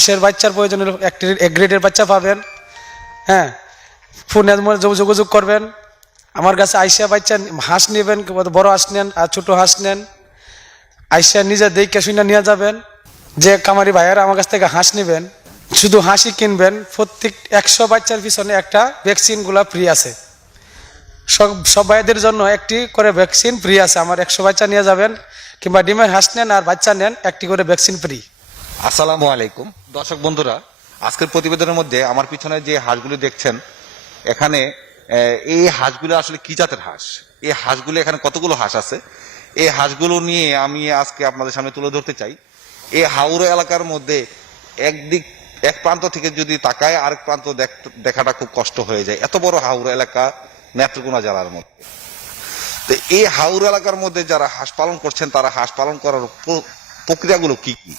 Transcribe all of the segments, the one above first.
হাঁসের বাচ্চার প্রয়োজন হলে এক গ্রেডের বাচ্চা পাবেন। হ্যাঁ, ফোনে যোগাযোগ করবেন আমার কাছে। আইসা বাচ্চা হাঁস নেবেন, বড় হাঁস নেন আর ছোট হাঁস নেন, আইসা নিজে দেখে শুনে নিয়ে যাবেন। যে কামারি ভাইয়ারা আমার কাছ থেকে হাঁস নেবেন, শুধু হাঁসই কিনবেন, প্রত্যেক 100 বাচ্চার পিছনে একটা ভ্যাকসিনগুলো ফ্রি আছে। সব ভাইদের জন্য একটি করে ভ্যাকসিন ফ্রি আছে। আমার 100 বাচ্চা নিয়ে যাবেন, কিংবা ডিমের হাঁস নেন আর বাচ্চা নেন, একটি করে ভ্যাকসিন ফ্রি। আসসালামু আলাইকুম দর্শক বন্ধুরা, আজকের প্রতিবেদনের মধ্যে আমার পিছনে যে হাঁসগুলি দেখছেন, এখানে এই হাঁসগুলো আসলে কি জাতের হাঁস, এই হাঁসগুলো এখানে কতগুলো হাঁস আছে, এই হাঁসগুলো নিয়ে আমি আজকে আপনাদের সামনে তুলে ধরতে চাই। এই হাওড়া এলাকার মধ্যে এক প্রান্ত থেকে যদি তাকায় আরেক প্রান্ত দেখাটা খুব কষ্ট হয়ে যায়। এত বড় হাওড়া এলাকা নেত্রকোনা জেলার মধ্যে। তো এই হাওড়া এলাকার মধ্যে যারা হাঁস পালন করছেন, তারা হাঁস পালন করার প্রক্রিয়াগুলো কি কি,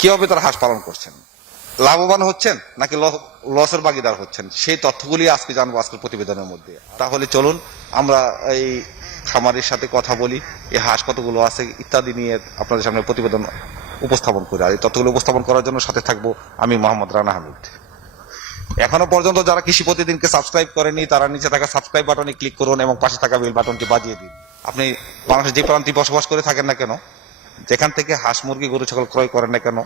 কিভাবে তারা হাঁস পালন করছেন, লাভবান হচ্ছেন নাকি লসের ভাগীদার হচ্ছেন, সেই তথ্যগুলি আজকে জানবো আজকের প্রতিবেদনের মধ্যে। তাহলে চলুন আমরা এই খামারের সাথে কথা বলি, এই হাঁস কতগুলো আছে ইত্যাদি নিয়ে আপনাদের সামনে প্রতিবেদন উপস্থাপন করি। আর এই তথ্যগুলো উপস্থাপন করার জন্য সাথে থাকবো আমি মোহাম্মদ রানা হামিদ। এখনো পর্যন্ত যারা কৃষি প্রতিদিনকে সাবস্ক্রাইব করেনি, তারা নিচে থাকা সাবস্ক্রাইব বাটনে ক্লিক করুন এবং পাশে থাকা বেল বাটনটি বাজিয়ে দিন। আপনি বাংলাদেশের যে প্রান্তে বসবাস করে থাকেন না কেন, যেখান থেকে হাঁস মুরগি গরু ছাগল ক্রয় করেন না কেন,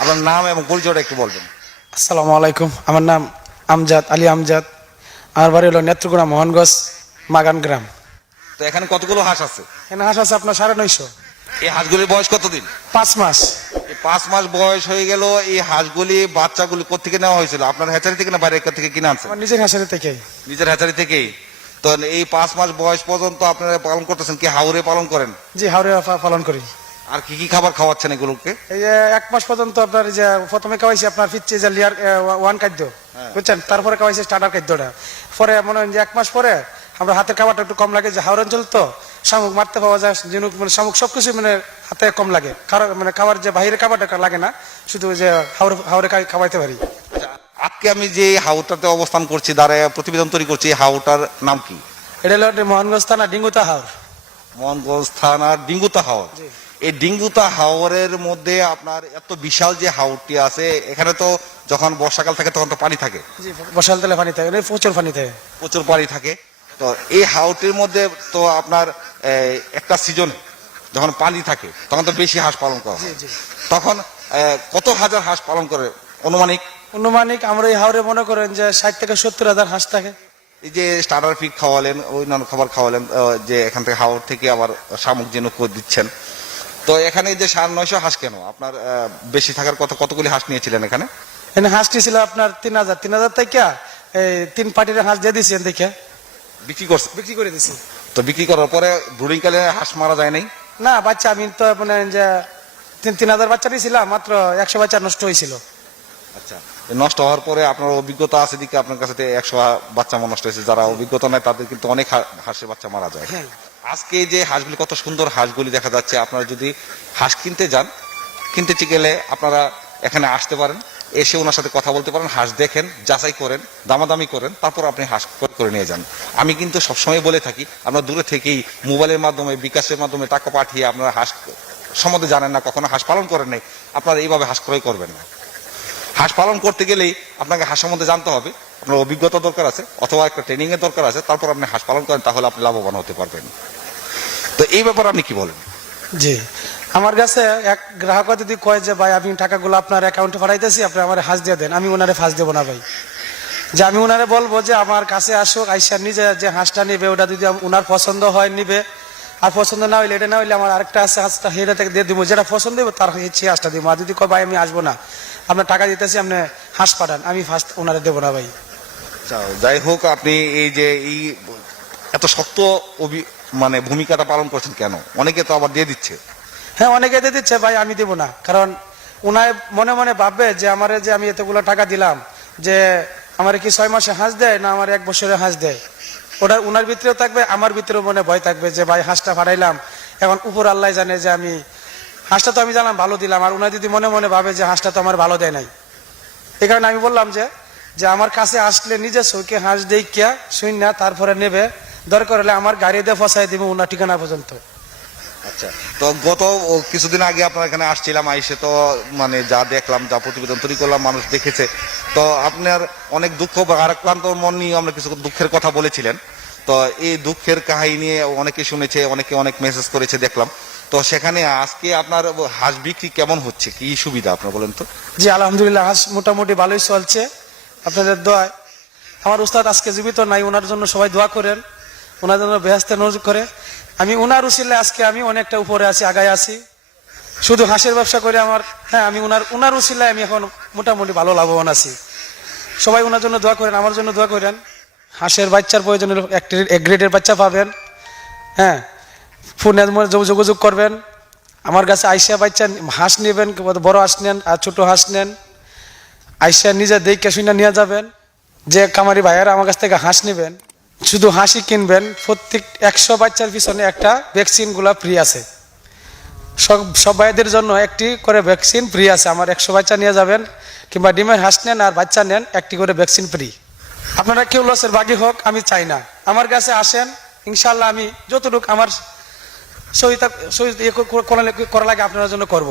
আপনার নাম এবং পরিচয়টা একটু বলবেন। আসসালামু আলাইকুম, আমার নাম আমজাদ আলী আমজাদ। আমার বাড়ি হলো নেত্রকোনা মোহনগঞ্জ মাগান গ্রাম। তো এখানে কতগুলো হাঁস আছে? এখানে হাঁস আছে আপনার 950। এই হাঁসগুলির বয়স কতদিন? 5 মাস। এই 5 মাস বয়স হয়ে গেল। এই হাঁসগুলি বাচ্চাগুলি কোথেকে নেওয়া হয়েছিল? আপনার হ্যাচারি থেকে না বাইরে থেকে কিনে আনছেন? আমার নিজের হাঁসের থেকে। নিজের হ্যাচারি থেকেই। তো এই 5 মাস বয়স পর্যন্ত আপনারা পালন করতেছেন কি হাওরে পালন করেন? জি, হাওরে পালন করি। আর কি কি খাবার খাওয়াচ্ছেন এগুলোকে? এই যে 1 মাস পর্যন্ত আপনার যে প্রথমে খাওয়াইছি আপনার ফিচ্ছে যে লিয়ার 1 খাদ্য, বুঝছেন, তারপরে খাওয়াইছি স্টার্টার খাদ্যটা। পরে মনে হয় যে 1 মাস পরে আমরা হাতের খাবারটা একটু কম লাগে, যে হাওর অঞ্চল তো শামুক মারতে পাওয়া যায়, ঝিনুক মানে শামুক সবকিছু মানে হাতে কম লাগে, মানে খাবার যে বাইরের খাবারটা লাগে না, শুধু যে হাওরে খাওয়াইতে পারি। আজকে আমি যে হাওরটাতে অবস্থান করছি, দাঁড়ায় প্রতিবেদন তৈরি করছি, এই হাওরটার নাম কি? এটা হলো মোহনগঞ্জ থানা ডিঙ্গুতা হাওর। মোহনগঞ্জ থানার ডিঙ্গুতা হাওর। এই ডিঙ্গুতা হাওরের মধ্যে আপনার এত বিশাল যে হাওরটি আছে, এখানে তো যখন বর্ষাকাল থাকে তখন তো পানি থাকে। জি, বর্ষাকাল তেলে পানি থাকে, প্রচুর পানি থাকে। প্রচুর পানি থাকে। তো এই হাওরটির মধ্যে তো আপনার একটা সিজন যখন পানি থাকে তখন তো বেশি হাঁস পালন করা হয়। তখন কত হাজার হাঁস পালন করে অনুমানিক আমরা এই হাওরে মনে করেন যে 60 থেকে 70 হাজার হাঁস থাকে। এই যে স্টার্টার ফিড খাওয়ালেন, অন্যান্য খাবার খাওয়ালেন, যে এখান থেকে হাওর থেকে আবার শামুক ঝিনুক দিচ্ছেন, তো এখানে যে 950 হাঁস কেন আপনার বেশি থাকার কথা? কতগুলি হাঁস নিয়েছিলেন এখানে? এখানে হাঁসটি ছিল আপনার 3000 থেকে এই 3 পার্টির হাঁস দিয়ে দিয়েছেন, দেখে বিক্রি করে দিছি। তো বিক্রি করার পরে ব্রুডিং কালে হাঁস মারা যায় নাই? না, বাচ্চা আমি তো মানে যে 3000 বাচ্চা দিয়েছিলাম, মাত্র 100 বাচ্চা নষ্ট হয়েছিল। আচ্ছা, নষ্ট হওয়ার পরে আপনার অভিজ্ঞতা আছে দিকে আপনার কাছে 100 বাচ্চা নষ্ট হয়েছে। যারা অভিজ্ঞতা নেয় তাদের কিন্তু অনেক হাঁসের বাচ্চা মারা যায়। আজকে যে হাঁসগুলি, কত সুন্দর হাঁসগুলি দেখা যাচ্ছে। আপনারা যদি হাঁস কিনতে যান, কিনতে গেলে আপনারা এখানে আসতে পারেন, এসে ওনার সাথে কথা বলতে পারেন, হাঁস দেখেন, যাচাই করেন, দামাদামি করেন, তারপর আপনি হাঁস করে নিয়ে যান। আমি কিন্তু সবসময় বলে থাকি, আপনারা দূরে থেকেই মোবাইলের মাধ্যমে, বিকাশের মাধ্যমে টাকা পাঠিয়ে আপনারা হাঁস সম্বন্ধে জানেন না, কখনো হাঁস পালন করেন নাই, আপনারা এইভাবে হাঁস ক্রয় করবেন না। হাঁস পালন করতে গেলেই আপনাকে হাঁস সম্বন্ধে জানতে হবে, আপনার অভিজ্ঞতা দরকার আছে, অথবা একটা ট্রেনিং এর দরকার আছে, তারপর আপনি হাঁস পালন করেন, তাহলে আপনি লাভবান হতে পারবেন। তো এই ব্যাপারে আপনি কি বলেন? জি, আমার কাছে এক গ্রাহক যদি কয় যে ভাই আমি টাকাগুলো আপনার অ্যাকাউন্টে পাঠাইতেছি, আপনি আমার হাঁস দিয়ে দেন, আমি ওনারে ফাঁস দেবো না ভাই। যে আমি ওনারে বলবো যে আমার কাছে আসুক, আইসা নিজে যে হাঁসটা নিবে, ওটা যদি ওনার পছন্দ হয় নিবে, আর পছন্দ না হইলে, এটা না হইলে আমার আরেকটা আছে হাঁসটা হেরে থেকে দিয়ে দিব, যেটা পছন্দ হবে তার হচ্ছে হাঁসটা দিব। আর যদি কয় ভাই আমি আসবো না, আপনার টাকা দিতেছি, আপনি হাঁস পাঠান, আমি ফার্স্ট ওনারে দেবো না ভাই। যাই হোক, আপনি এই যে এই এত শক্ত মানে ভূমিকাটা পালন করছেন কেন? অনেকে তো আবার দিয়ে দিচ্ছে। হ্যাঁ, অনেকে দিয়ে দিচ্ছে ভাই, আমি দেবো না, কারণ ওনার মনে মনে ভাববে যে আমার যে আমি এতগুলো টাকা দিলাম, যে আমার কি 6 মাসে হাঁস দেয় না আমার 1 বছরে হাঁস দেয়, ওটা ওনার ভিতরেও থাকবে, আমার ভিতরেও মনে ভয় থাকবে যে ভাই হাঁসটা পাঠাইলাম, এখন উপর আল্লাহ জানে যে আমি হাঁসটা তো আমি জানলাম ভালো দিলাম, আর ওনার যদি মনে মনে ভাবে যে হাঁসটা তো আমার ভালো দেয় নাই। এই কারণে আমি বললাম যে আমার কাছে আসলে নিজে চোখে হাঁস দেখিয়া শুন না, তারপরে নেবে, দরকার হলে আমার গাড়ি দিয়ে ফসাই দিব ওনার ঠিকানা পর্যন্ত। আচ্ছা, তো গত কিছুদিন আগে আপনার এখানে আসছিলাম, আইসে তো মানে যা দেখলাম, যা প্রতিবেদন তৈরি করলাম, মানুষ দেখেছে। তো আপনার অনেক দুঃখ বা আক্রান্ত মন নিয়ে আমরা কিছু দুঃখের কথা বলেছিলেন। তো এই দুঃখের কাহিনী নিয়ে অনেকে শুনেছে, অনেকে অনেক মেসেজ করেছে দেখলাম। তো সেখানে আজকে আপনার হাঁস বিক্রি কেমন হচ্ছে, কি সুবিধা আপনার বলেন তো? জি আলহামদুলিল্লাহ, হাঁস মোটামুটি ভালোই চলছে আপনাদের দোয়ায়। আমার উস্তাদ আজকে জীবিত নাই, ওনার জন্য সবাই দোয়া করেন, ওনার জন্য বেহেস্তে নজর করে। আমি ওনার উসিলায় আজকে আমি অনেকটা উপরে আছি, আগায় আছি। শুধু হাঁসের ব্যবসা করে আমার, হ্যাঁ আমি ওনার উসিলায় আমি এখন মোটামুটি ভালো লাভবান আছি। সবাই ওনার জন্য দোয়া করেন, আমার জন্য দোয়া করেন। হাঁসের বাচ্চার প্রয়োজন হলে এক গ্রেডের বাচ্চা পাবেন। হ্যাঁ, ফোনে যোগাযোগ করবেন। আমার কাছে আইসা বাচ্চা হাঁস নেবেন, বড় হাঁস নেন আর ছোট হাঁস নেন, আইসা নিজে দেখে শুনে নিয়ে যাবেন। যে কামারি ভাইয়ারা আমার কাছ থেকে হাঁস নেবেন, শুধু হাঁসই কিনবেন, প্রত্যেক 100 বাচ্চার পিছনে একটা ভ্যাকসিনগুলো ফ্রি আছে। সব ভাইদের জন্য একটি করে ভ্যাকসিন ফ্রি আছে। আমার 100 বাচ্চা নিয়ে যাবেন, কিংবা ডিমের হাঁস নেন আর বাচ্চা নেন, একটি করে ভ্যাকসিন ফ্রি। আপনারা কেউ লসের বাগি হোক আমি চাই না, আমার কাছে আসেন, ইনশাল্লাহ আমি যতটুকু আমার সহিত করা লাগে আপনার জন্য করব।